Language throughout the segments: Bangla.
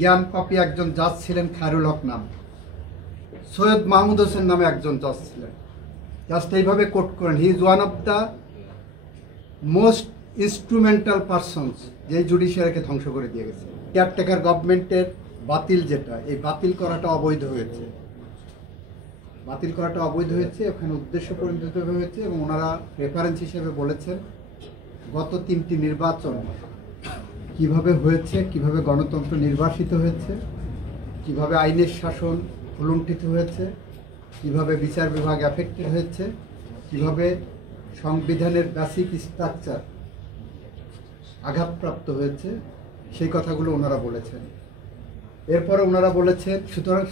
জ্ঞান পাপী একজন জাজ ছিলেন খায়রুল হক নাম, সৈয়দ মাহমুদ হোসেন নামে একজন জাজ ছিলেন। জাস্ট এইভাবে কোট করেন, he is one of the most instrumental persons যে জুডিশিয়ারিকে ধ্বংস করে দিয়ে গেছে। কেয়ারটেকার গভর্নমেন্টের বাতিল যেটা, এই বাতিল করাটা অবৈধ হয়েছে, বাতিল করাটা অবৈধ হয়েছে, ওখানে উদ্দেশ্য পরিণত হয়েছে। এবং ওনারা রেফারেন্স হিসেবে বলেছেন গত 3টি নির্বাচন কিভাবে হয়েছে, কিভাবে গণতন্ত্র নির্বাসিত হয়েছে, কিভাবে আইনের শাসন ভুলুণ্ঠিত হয়েছে, কিভাবে বিচার বিভাগ অ্যাফেক্টেড হয়েছে, কিভাবে সংবিধানের বেসিক স্ট্রাকচার আঘাতপ্রাপ্ত হয়েছে, সেই কথাগুলো ওনারা বলেছেন। এরপরে ওনারা বলেছেন সুতরাং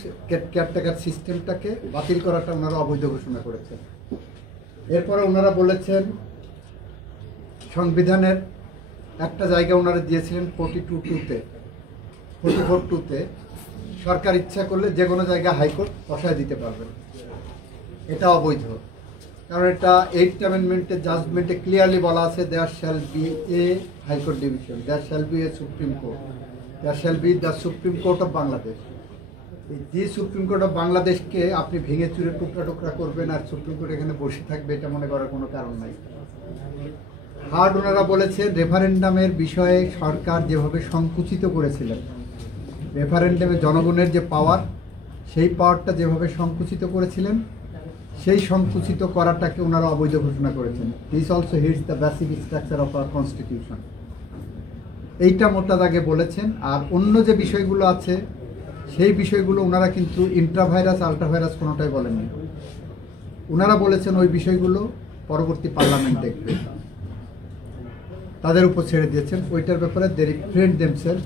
কেয়ারটেকার সিস্টেমটাকে বাতিল করাটা ওনারা অবৈধ ঘোষণা করেছেন। এরপরে ওনারা বলেছেন সংবিধানের একটা জায়গা ওনারা দিয়েছিলেন 44(2)তে সরকার ইচ্ছা করলে যে কোনো জায়গায় হাইকোর্ট বসায় দিতে পারবেন, এটা অবৈধ। কারণ এটা 8th অ্যামেন্ডমেন্টের জাজমেন্টে ক্লিয়ারলি বলা আছে, there shall be a high court division, there shall be a supreme court, there shall be the supreme court of Bangladesh. যে সুপ্রিম কোর্ট অফ বাংলাদেশকে আপনি ভেঙে চুরে টুকরা টুকরা করবেন আর সুপ্রিম কোর্ট এখানে বসে থাকবে, এটা মনে করার কোনো কারণ নাই। হার্ড ওনারা বলেছেন রেফারেন্ডামের বিষয়ে সরকার যেভাবে সংকুচিত করেছিলেন, রেফারেন্ডামে জনগণের যে পাওয়ার, সেই পাওয়ারটা যেভাবে সংকুচিত করেছিলেন, সেই সংকুচিত করাটাকে ওনারা অবৈধ ঘোষণা করেছেন। This also hits the basic structure of our constitution, এইটা মোটা দাগে বলেছেন। আর অন্য যে বিষয়গুলো আছে সেই বিষয়গুলো ওনারা কিন্তু ইন্ট্রাভাইরাস আল্ট্রাভাইরাস কোনোটাই বলেননি। ওনারা বলেছেন ওই বিষয়গুলো পরবর্তী পার্লামেন্ট দেখবে, তাদের উপর ছেড়ে দিয়েছেন। ওইটার ব্যাপারে দে রিফ্রেন্ড দেমসেলফ,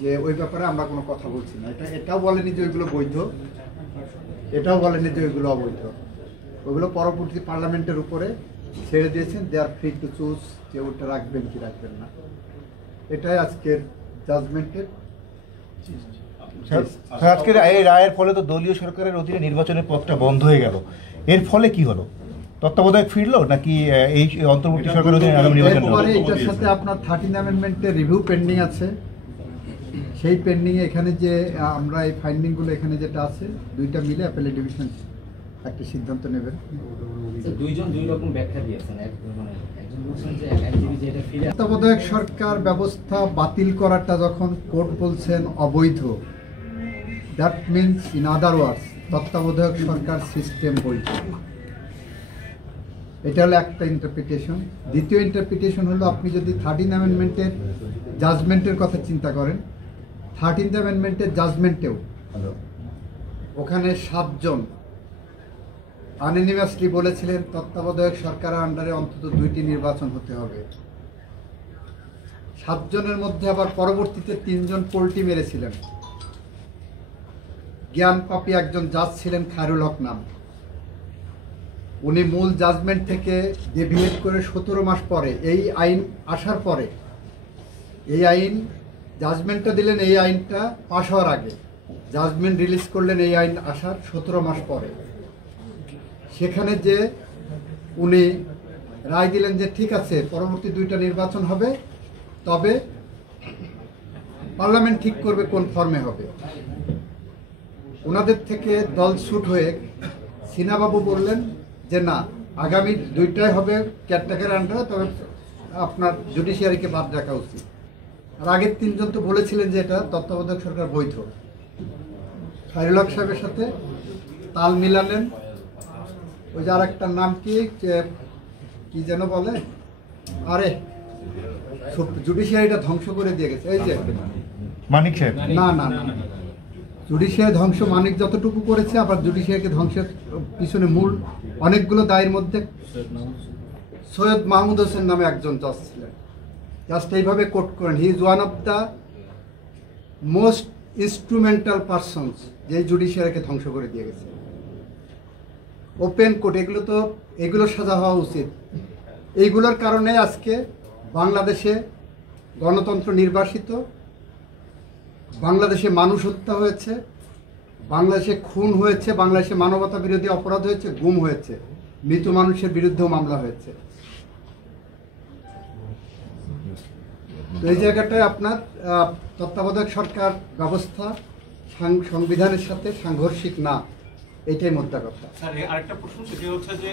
যে ওই ব্যাপারে আমরা কোনো কথা বলছি না। এটাও বলেনি যে ওইগুলো বৈধ, এটাও বলেনি যে ওইগুলো অবৈধ। ওইগুলো পরবর্তী পার্লামেন্টের উপরে ছেড়ে দিয়েছেন, দে আর ফ্রি টু চুজ যে ওটা রাখবেন কি রাখবেন না। এটাই আজকের জাজমেন্টের। আজকের এই রায়ের ফলে তো দলীয় সরকারের অধীনে নির্বাচনের পথটা বন্ধ হয়ে গেল, এর ফলে কি হলো? তত্ত্বাবধায়ক ফিরলো নাকি এই অন্তর্বর্তী সরকারের অধীনে আগামী নির্বাচন? এটার সাথে আপনার 13 অ্যামেন্ডমেন্টের রিভিউ পেন্ডিং আছে, সেই পেন্ডিংয়ে এখানে যে আমরা এই ফাইন্ডিংগুলো এখানে যেটা আছে, দুইটা মিলে অ্যাপেলেট ডিভিশন একটা সিদ্ধান্ত নেবেন। দুইজন দুই রকম ব্যাখ্যা দিয়েছেন, একজন বলছেন যে আইনজীবী যেটা ফিরে তত্ত্বাবধায়ক সরকার ব্যবস্থা বাতিল করাটা যখন কোর্ট বলছেন অবৈধ, দ্যাট মিনস ইন আদার ওয়ার্ডস তত্ত্বাবধায়ক সরকার সিস্টেম বৈধ। এটা হলো একটা ইন্টারপ্রিটেশন। দ্বিতীয় ইন্টারপ্রিটেশন হলো আপনি যদি 13 অ্যামেন্ডমেন্টের জাজমেন্টের কথা চিন্তা করেন, 13th অ্যামেন্ডমেন্টের জাজমেন্টেও ওখানে 7 জন আনএনিমাসলি বলেছিলেন তত্ত্বাবধায়ক সরকারের আন্ডারে অন্তত 2টি নির্বাচন হতে হবে। 7 জনের মধ্যে আবার পরবর্তীতে 3 জন পোল্টি মেরেছিলেন। জ্ঞান পাপী একজন জাজ ছিলেন খায়রুল হক নাম, উনি মূল জাজমেন্ট থেকে ডেভিয়েট করে 17 মাস পরে এই আইন আসার পরে, এই আইন জাজমেন্টটা দিলেন, এই আইনটা পাশ হওয়ার আগে জাজমেন্ট রিলিজ করলেন এই আইন আসার 17 মাস পরে। সেখানে যে উনি রায় দিলেন যে ঠিক আছে পরবর্তী 2টা নির্বাচন হবে, তবে পার্লামেন্ট ঠিক করবে কোন ফর্মে হবে। ওনাদের থেকে দল ছুট হয়ে সিনহাবাবু বললেন যে না, আগামী 2টাই হবে কেয়ারটেকার আন্ডারে, তবে আপনার জুডিশিয়ারিকে বাদ রাখা উচিত। আর আগের 3 জন তো বলেছিলেন যে এটা তত্ত্বাবধায়ক সরকার বৈধ। খায়রুল হক সাহেবের সাথে তাল মিলালেন। ওই যে আর একটা নাম কি যেন বলে, আরে জুডিশিয়ারিটা ধ্বংস করে দিয়ে গেছে, এই যে মানিক সাহেব। না না না, জুডিশিয়ারি ধ্বংস মানিক যতটুকু করেছে, আবার জুডিশিয়ারিকে ধ্বংসের পিছনে মূল অনেকগুলো দায়ের মধ্যে সৈয়দ মাহমুদ হোসেন নামে একজন জাজ ছিলেন। জাস্ট এইভাবে কোট করেন, he is one of the most instrumental persons যে জুডিশিয়ারিকে ধ্বংস করে দিয়ে গেছে। ওপেন কোর্ট, এগুলো সাজা হওয়া উচিত। এইগুলোর কারণে আজকে বাংলাদেশে গণতন্ত্র নির্বাসিত, বাংলাদেশে মানুষ হত্যা হয়েছে, বাংলাদেশে খুন হয়েছে, বাংলাদেশে মানবতা বিরোধী অপরাধ হয়েছে, গুম হয়েছে, মৃত মানুষের বিরুদ্ধেও মামলা হয়েছে। তো এই জায়গাটায় আপনার তত্ত্বাবধায়ক সরকার ব্যবস্থা সংবিধানের সাথে সাংঘর্ষিক না, এইটাই মোদ্দা কথা। স্যার আরেকটা প্রশ্ন, সেটি হচ্ছে যে